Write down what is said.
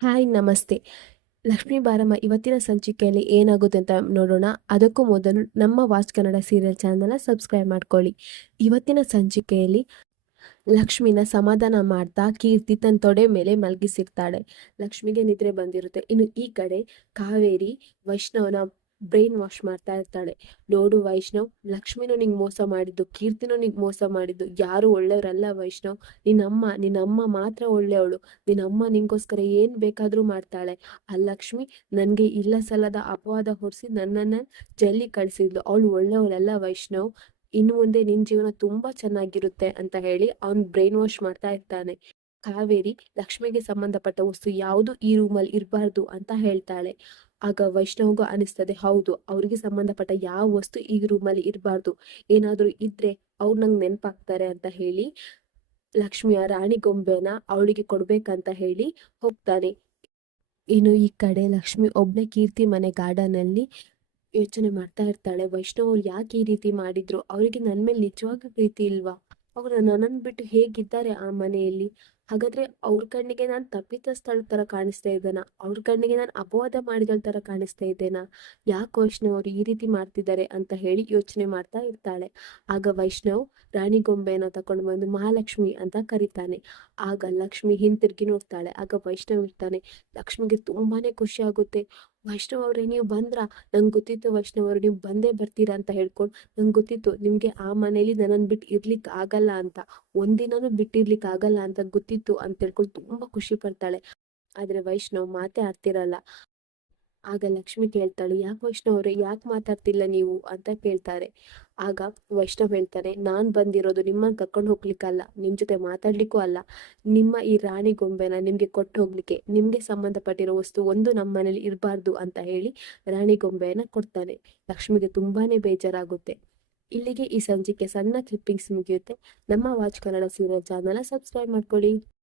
Hi ನಮಸ್ತೆ. ಲಕ್ಷ್ಮೀ ಬಾರಮ್ಮ ಇವತ್ತಿನ ಸಂಚಿಕೆಯಲ್ಲಿ ಏನಾಗುತ್ತೆ ಅಂತ ನೋಡೋಣ. ಅದಕ್ಕೂ ಮೊದಲು ನಮ್ಮ ವಾಚ್ ಕನ್ನಡ ಸೀರಿಯಲ್ ಚಾನಲ್‌ನ ಸಬ್ಸ್ಕ್ರೈಬ್ ಮಾಡ್ಕೊಳ್ಳಿ. ಇವತ್ತಿನ ಸಂಚಿಕೆಯಲ್ಲಿ ಲಕ್ಷ್ಮಿನ ಸಮಾಧಾನ ಮಾಡ್ತಾ ಕೀರ್ತಿ ತನ್ನ ತೊಡೆ ಮೇಲೆ ಮಲಗಿಸಿರ್ತಾಳೆ. ಲಕ್ಷ್ಮಿಗೆ ನಿದ್ರೆ ಬಂದಿರುತ್ತೆ. ಇನ್ನು ಈ ಕಡೆ ಕಾವೇರಿ ವೈಷ್ಣವನ ಬ್ರೈನ್ ವಾಶ್ ಮಾಡ್ತಾ ಇರ್ತಾಳೆ. ನೋಡು ವೈಷ್ಣವ್, ಲಕ್ಷ್ಮಿನೂ ನಿಂಗೆ ಮೋಸ ಮಾಡಿದ್ದು, ಕೀರ್ತಿನೂ ನಿಂಗೆ ಮೋಸ ಮಾಡಿದ್ದು ಯಾರು ಒಳ್ಳೆಯವರಲ್ಲ ವೈಷ್ಣವ್. ನಿನ್ನಮ್ಮ ಮಾತ್ರ ಒಳ್ಳೆಯವಳು. ನಿನ್ನಮ್ಮ ನಿಂಗೋಸ್ಕರ ಏನು ಬೇಕಾದರೂ ಮಾಡ್ತಾಳೆ. ಆ ಲಕ್ಷ್ಮಿ ನನಗೆ ಇಲ್ಲ ಸಲ್ಲದ ಅಪವಾದ ಹೊರಿಸಿ ನನ್ನನ್ನು ಜೈಲಿಗೆ ಕಳಿಸಿದ್ಲು. ಅವಳು ಒಳ್ಳೆಯವಳಲ್ಲ ವೈಷ್ಣವ್. ಇನ್ನು ಮುಂದೆ ನಿನ್ನ ಜೀವನ ತುಂಬಾ ಚೆನ್ನಾಗಿರುತ್ತೆ ಅಂತ ಹೇಳಿ ಅವ್ನು ಬ್ರೈನ್ ವಾಶ್ ಮಾಡ್ತಾ ಇರ್ತಾನೆ. ಕಾವೇರಿ ಲಕ್ಷ್ಮಿಗೆ ಸಂಬಂಧಪಟ್ಟ ವಸ್ತು ಯಾವುದು ಈ ರೂಮಲ್ಲಿ ಇರಬಾರ್ದು ಅಂತ ಹೇಳ್ತಾಳೆ. ಆಗ ವೈಷ್ಣವ್ಗೂ ಅನಿಸ್ತದೆ, ಹೌದು, ಅವ್ರಿಗೆ ಸಂಬಂಧಪಟ್ಟ ಯಾವ ವಸ್ತು ಈ ರೂಮಲ್ಲಿ ಇರಬಾರ್ದು. ಏನಾದರೂ ಇದ್ರೆ ಅವ್ರು ನಂಗೆ ನೆನಪಾಗ್ತಾರೆ ಅಂತ ಹೇಳಿ ಲಕ್ಷ್ಮಿಯ ರಾಣಿ ಗೊಂಬೆನ ಅವಳಿಗೆ ಕೊಡ್ಬೇಕಂತ ಹೇಳಿ ಹೋಗ್ತಾನೆ. ಇನ್ನು ಈ ಕಡೆ ಲಕ್ಷ್ಮಿ ಒಬ್ಳೆ ಕೀರ್ತಿ ಮನೆ ಗಾರ್ಡನ್ ಅಲ್ಲಿ ಯೋಚನೆ ಮಾಡ್ತಾ ಇರ್ತಾಳೆ. ವೈಷ್ಣವ್ ಅವ್ರು ಯಾಕೆ ಈ ರೀತಿ ಮಾಡಿದ್ರು? ಅವರಿಗೆ ನನ್ನ ಮೇಲೆ ನಿಜವಾಗ್ಲೂ ಪ್ರೀತಿ ಇಲ್ವಾ? ಅವ್ರು ನನ್ನನ್ನು ಬಿಟ್ಟು ಹೇಗಿದ್ದಾರೆ ಆ ಮನೆಯಲ್ಲಿ? ಹಾಗಾದ್ರೆ ಅವ್ರ ಕಣ್ಣಿಗೆ ನಾನು ತಪ್ಪಿತಸ್ಥಳ ತರ ಕಾಣಿಸ್ತಾ ಇದ್ದೇನಾ? ಅವ್ರ ಕಣ್ಣಿಗೆ ನಾನು ಅಪವಾದ ಮಾಡಿದ ತರ ಕಾಣಿಸ್ತಾ ಇದ್ದೇನಾ? ಯಾಕೆ ವೈಷ್ಣವ್ ಅವ್ರು ಈ ರೀತಿ ಮಾಡ್ತಿದ್ದಾರೆ ಅಂತ ಹೇಳಿ ಯೋಚನೆ ಮಾಡ್ತಾ ಇರ್ತಾಳೆ. ಆಗ ವೈಷ್ಣವ್ ರಾಣಿ ಗೊಂಬೆನ ತಕೊಂಡು ಬಂದು ಮಹಾಲಕ್ಷ್ಮಿ ಅಂತ ಕರೀತಾನೆ. ಆಗ ಲಕ್ಷ್ಮಿ ಹಿಂತಿರುಗಿ ನೋಡ್ತಾಳೆ. ಆಗ ವೈಷ್ಣವ್ ಇರ್ತಾನೆ. ಲಕ್ಷ್ಮಿಗೆ ತುಂಬಾನೇ ಖುಷಿ ಆಗುತ್ತೆ. ವೈಷ್ಣವ್ ಅವ್ರೆ, ನೀವು ಬಂದ್ರಾ? ನಂಗೆ ಗೊತ್ತಿತ್ತು ವೈಷ್ಣವ್ ಅವ್ರು ನೀವು ಬಂದೇ ಬರ್ತೀರಾ ಅಂತ ಹೇಳ್ಕೊಂಡು. ನಂಗೆ ಗೊತ್ತಿತ್ತು ನಿಮ್ಗೆ ಆ ಮನೇಲಿ ನನ್ನನ್ನು ಬಿಟ್ಟು ಇರ್ಲಿಕ್ಕೆ ಆಗಲ್ಲ ಅಂತ, ಒಂದಿನನೂ ಬಿಟ್ಟಿರ್ಲಿಕ್ಕೆ ಆಗಲ್ಲ ಅಂತ ಗೊತ್ತಿತ್ತು ಅಂತ ಹೇಳ್ಕೊಂಡು ತುಂಬಾ ಖುಷಿ ಪಡ್ತಾಳೆ. ಆದ್ರೆ ವೈಷ್ಣವ್ ಮಾತೇ ಆಡ್ತಿರಲ್ಲ. ಆಗ ಲಕ್ಷ್ಮಿ ಕೇಳ್ತಾಳೆ, ಯಾಕೆ ವೈಷ್ಣವ್ ಅವ್ರೆ, ಯಾಕೆ ಮಾತಾಡ್ತಿಲ್ಲ ನೀವು ಅಂತ ಕೇಳ್ತಾರೆ. ಆಗ ವೈಷ್ಣವ್ ಹೇಳ್ತಾನೆ, ನಾನ್ ಬಂದಿರೋದು ನಿಮ್ಮನ್ನ ಕರ್ಕೊಂಡು ಹೋಗ್ಲಿಕ್ಕಲ್ಲ, ನಿಮ್ ಜೊತೆ ಮಾತಾಡ್ಲಿಕ್ಕೂ ಅಲ್ಲ. ನಿಮ್ಮ ಈ ರಾಣಿ ಗೊಂಬೆನ ನಿಮ್ಗೆ ಕೊಟ್ಟು ಹೋಗ್ಲಿಕ್ಕೆ. ನಿಮ್ಗೆ ಸಂಬಂಧಪಟ್ಟಿರೋ ವಸ್ತು ಒಂದು ನಮ್ಮ ಮನೇಲಿ ಇರಬಾರ್ದು ಅಂತ ಹೇಳಿ ರಾಣಿ ಗೊಂಬೆಯನ್ನ ಕೊಡ್ತಾನೆ. ಲಕ್ಷ್ಮಿಗೆ ತುಂಬಾನೇ ಬೇಜಾರಾಗುತ್ತೆ. ಇಲ್ಲಿಗೆ ಈ ಸಂಚಿಕೆ ಸಣ್ಣ ಕ್ಲಿಪ್ಪಿಂಗ್ಸ್ ಮುಗಿಯುತ್ತೆ. ನಮ್ಮ watch Kannada serial channel subscribe ಮಾಡ್ಕೊಳ್ಳಿ.